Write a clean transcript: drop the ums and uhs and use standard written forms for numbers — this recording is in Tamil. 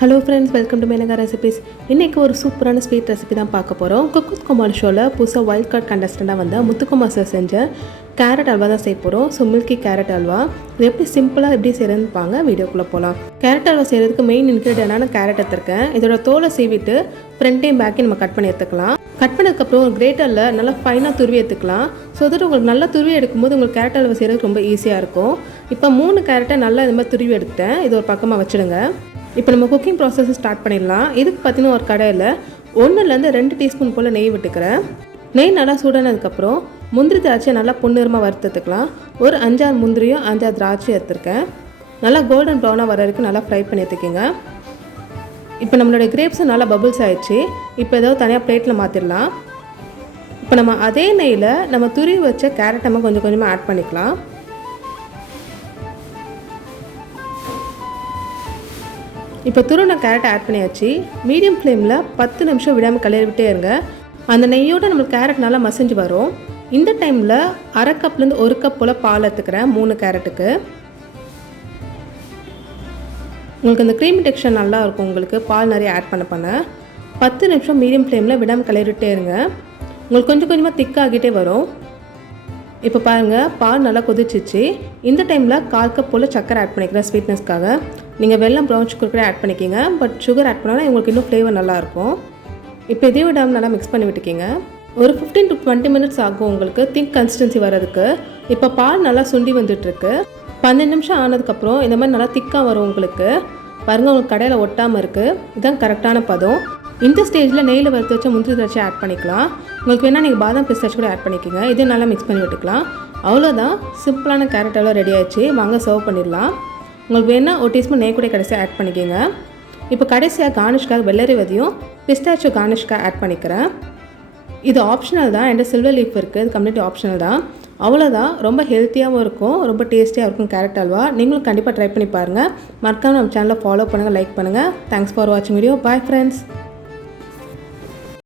Hello friends, welcome to Menaka Recipes. இன்னைக்கு ஒரு சூப்பரான ஸ்வீட் ரெசிபி தான் பார்க்க போறோம். Cooku with comali ஷோல புதுசா Wildcard contestant வந்த Muthukumar சார் செஞ்ச கேரட் அல்வா தான் செய்ய போறோம். So milky carrot halwa. இது எப்படி சிம்பிளா எப்படி செய்யறதுன்னு பாங்க வீடியோக்குள்ள போலாம். கேரட் அல்வா செய்யிறதுக்கு மெயின் இன்கிரிடியன்ட்டான கேரட் எடுத்துர்க்கேன். இதோட தோலை சீவிட்டு ஃப்ரண்ட்டையும் பேக்கையும் நம்ம கட் பண்ணி எடுத்துக்கலாம். கட் பண்ணதுக்கு அப்புறம் ஒரு கிரேட்டர்ல நல்லா ஃபைனா துருவி எடுத்துக்கலாம். சோ தட் உங்களுக்கு நல்லா துருவி எடுக்கும்போது உங்களுக்கு கேரட் அல்வா செய்யிறது ரொம்ப ஈஸியா இருக்கும். இப்போ 3 கேரட்டை நல்லா இந்த மாதிரி துருவி எடுத்துட்டேன். இது ஒரு பக்கமா வச்சிடுங்க. இப்போ நம்ம குக்கிங் ப்ராசஸ் ஸ்டார்ட் பண்ணிடலாம். இதுக்கு பார்த்தீங்கன்னா ஒரு கடாயில் 1லேருந்து 2 டீஸ்பூன் போல் நெய் விட்டுக்கிறேன். நெய் நல்லா சூடானதுக்கப்புறம் முந்திரி திராட்சை நல்லா பொன்னிறமாக வறுத்துக்கலாம். ஒரு 5-6 முந்திரியும் 5-6 திராட்சை எடுத்துருக்கேன். நல்லா கோல்டன் ப்ரௌனாக வர வரைக்கும் நல்லா ஃப்ரை பண்ணி எடுத்துக்கோங்க. இப்போ நம்மளோட கிரேப்ஸும் நல்லா பபுள்ஸ் ஆயிடுச்சு. இப்போ ஏதாவது தனியாக பிளேட்டில் மாற்றிடலாம். இப்போ நம்ம அதே நெய்யில் நம்ம துருவி வச்ச கேரட் நம்ம கொஞ்சம் கொஞ்சமாக ஆட் பண்ணிக்கலாம். இப்போ துருவின கேரட் ஆட் பண்ணியாச்சு. மீடியம் ஃப்ளேமில் 10 நிமிஷம் விடாமல் கிளறி விட்டே இருங்க. அந்த நெய்யோடு நம்மளுக்கு கேரட் நல்லா மசிஞ்சு வரும். இந்த டைமில் 1/2 கப்லேருந்து 1 கப் போல் பால் எடுத்துக்கிறேன் 3 கேரட்டுக்கு. உங்களுக்கு அந்த க்ரீமி டெக்ஸ்சர் நல்லா இருக்கும். உங்களுக்கு பால் நிறைய ஆட் பண்ண 10 நிமிஷம் மீடியம் ஃப்ளேமில் விடாமல் கிளறிவிட்டே இருங்க. உங்களுக்கு கொஞ்சம் கொஞ்சமாக திக்காகிட்டே வரும். இப்போ பாருங்கள், பால் நல்லா கொதிச்சிச்சு. இந்த டைமில் 1/4 கப் போல் சக்கரை ஆட் பண்ணிக்கிறேன் ஸ்வீட்னஸ்க்காக. நீங்கள் வெல்லம் ப்ரௌன் சுகர் கூட ஆட் பண்ணிக்கிங்க. பட் சுகர் ஆட் பண்ணால் உங்களுக்கு இன்னும் ஃப்ளேவர் நல்லாயிருக்கும். இப்போ இதையும் விடாமல் நல்லா மிக்ஸ் பண்ணி விட்டுக்கிங்க. ஒரு 15 to 20 மினிட்ஸ் ஆகும் உங்களுக்கு திக் கன்சிஸ்டன்சி வரதுக்கு. இப்போ பால் நல்லா சுண்டி வந்துட்டுருக்கு. 15 நிமிஷம் ஆனதுக்கப்புறம் இந்த மாதிரி நல்லா திக்காக வரும் உங்களுக்கு. பாருங்கள், உங்களுக்கு கடையில் ஒட்டாமல் இருக்குது. இதுதான் கரெக்டான பதம். இந்த ஸ்டேஜில் நெய்யில் வறுத்து வச்ச முந்திரி திராட்சை ஆட் பண்ணிக்கலாம். உங்களுக்கு வேணால் நீங்கள் பாதாம் பிஸ்தாச் கூட ஆட் பண்ணிக்கோங்க. இதையும் நல்லா மிக்ஸ் பண்ணி விட்டுக்கலாம். அவ்வளோதான், சிம்பிளான கேரட் அல்வா ரெடி ஆயிடுச்சு. வாங்க சர்வ் பண்ணிடலாம். உங்களுக்கு வேணால் ஒரு டீஸ்பூன் நெய் கூட கடைசியாக ஆட் பண்ணிக்கோங்க. இப்போ கடைசியாக கார்னிஷ்காக வெள்ளரி விதையும் பிஸ்தாச்சியோ கார்னிஷ்காக ஆட் பண்ணிக்கிறேன். இது ஆப்ஷனல் தான். என்கிட்ட சில்வர் லீஃப் இருக்குது. இது கம்ப்ளீட்லி ஆப்ஷனல் தான். அவ்வளோதான், ரொம்ப ஹெல்த்தியாகவும் இருக்கும், ரொம்ப டேஸ்டியாக இருக்கும் கேரட் அல்வா. நீங்களும் கண்டிப்பாக ட்ரை பண்ணி பாருங்கள். மறக்காமல் நம்ம சேனலை ஃபாலோ பண்ணுங்கள், லைக் பண்ணுங்கள். தேங்க்ஸ் ஃபார் வாட்சிங் வீடியோ. Bye friends.